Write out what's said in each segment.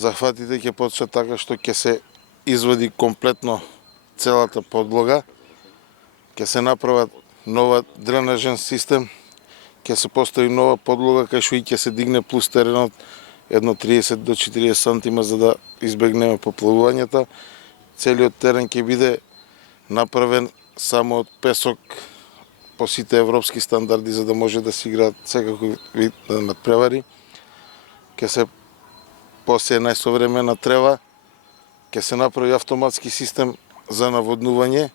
захватите ќе почнат така што ќе се извади комплетно целата подлога, ќе се направат нова дренажен систем, ќе се постави нова подлога кај што и ќе се дигне плюс теренот едно 30 до 40 сантима за да избегнеме поплавувањата. Целиот терен ќе биде направен само од песок по сите европски стандарди за да може да се играат секако вид надпревари. Ќе се посее најсовремена трева, ќе се направи автоматски систем за наводнување,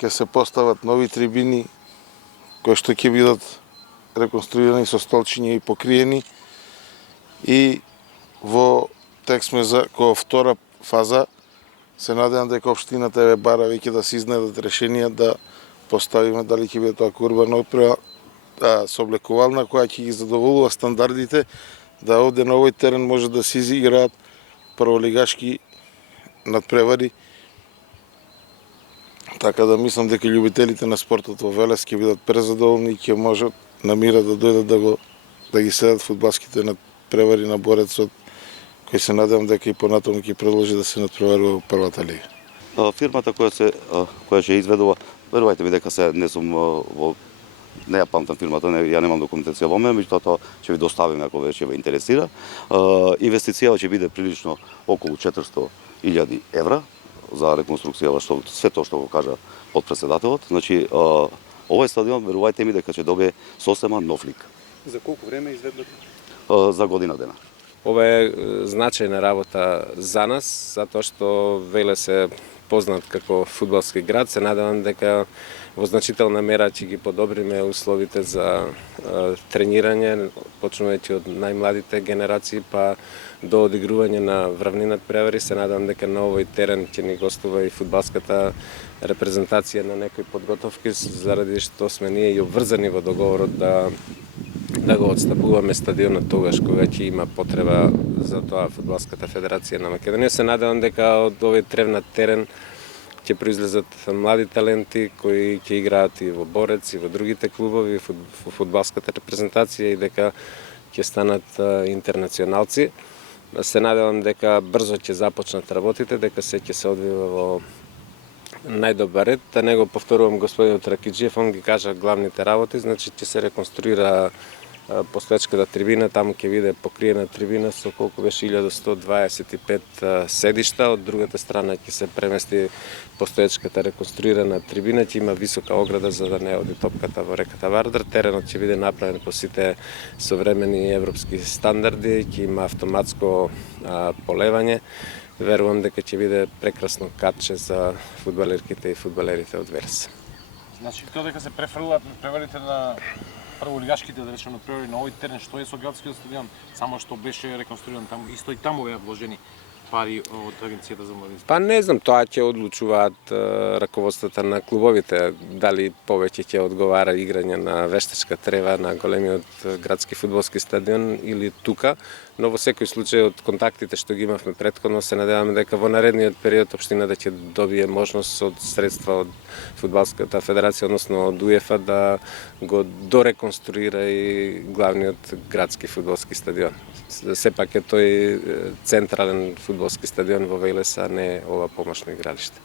ќе се постават нови трибини кои што ќе бидат реконструирани со столчиња и покриени и во тек сме за која втора фаза се надевам дека општината е бара веќе да се изнедат решенија да поставиме дали ќе биде тоа урбана отпрева со облекувална која ќе ги задоволува стандардите да овде на овој терен може да се изиграат прволигашки надпревари. Така да мислам дека љубителите на спортот во Велес ќе бидат презадоволни и ќе можат на мира да дојдат да ги следат фудбалските надпревари на Борецот, кој се надевам дека и понатаму ќе продолжи да се надпреварува во првата лига. Фирмата која ќе изведува, верувајте ми дека се не сум не ја памтам фирмата, ја немам документација во мене, меѓутоа тоа ќе ви доставиме ако веќе ве интересира. Инвестицијава ќе биде прилично околу 400.000 евра за реконструкција, све тоа што го кажа подпредседателот. Значи, овој стадион, верувајте ми дека ќе добие сосема нов лик. За колку време изведбата? За година дена. Ова е значајна работа за нас, затоа што Велес е познат како фудбалски град. Се надевам дека во значителна мера ќе ги подобриме условите за тренирање, почнувајќи од најмладите генерации па до одигрување на врвни надпревари. Се надевам дека на овој терен ќе ни гостува и фудбалската репрезентација на некои подготовки, заради што сме ние и обврзани во договорот да го отстапуваме стадионот тогаш кога ќе има потреба за тоа фудбалската федерација на Македонија. Се надевам дека од овој тревнат терен ќе произлезат млади таленти кои ќе играат и во Борец и во другите клубови, во фудбалската репрезентација и дека ќе станат интернационалци. Се надевам дека брзо ќе започнат работите, дека се ќе се одвива во најдобар ред. Да не го повторувам господинот Ракиджиев, он ги кажа главните работи, значи ќе се реконструира постоечката трибина, таму ќе биде покриена трибина со колку беше 1125 седишта, од другата страна ќе се премести постоечката реконструирана трибина, ќе има висока ограда за да не оди топката во реката Вардар. Теренот ќе биде направен по сите современи европски стандарди, ќе има автоматско полевање. Верувам дека ќе биде прекрасно катче за фудбалерките и фудбалерите од Велес. Значи тоа дека се префрлаат надпреварите на прволигашките, да речеме, надпревари на овој терен, што е со градскиот стадион, само што беше реконструиран таму, исто и таму беа вложени пари од агенцијата за млади. Па не знам, тоа ќе одлучуваат раководствата на клубовите, дали повеќе ќе одговара играње на вештачка трева на големиот градски фудбалски стадион или тука, но во секој случај од контактите што ги имавме претходно се надеваме дека во наредниот период општината ќе добие можност од средства од фудбалската федерација, односно од УЕФА да го дореконструира и главниот градски фудбалски стадион. Сепак е тој централен фудбалски стадион во Велес, а не ова помошно игралиште.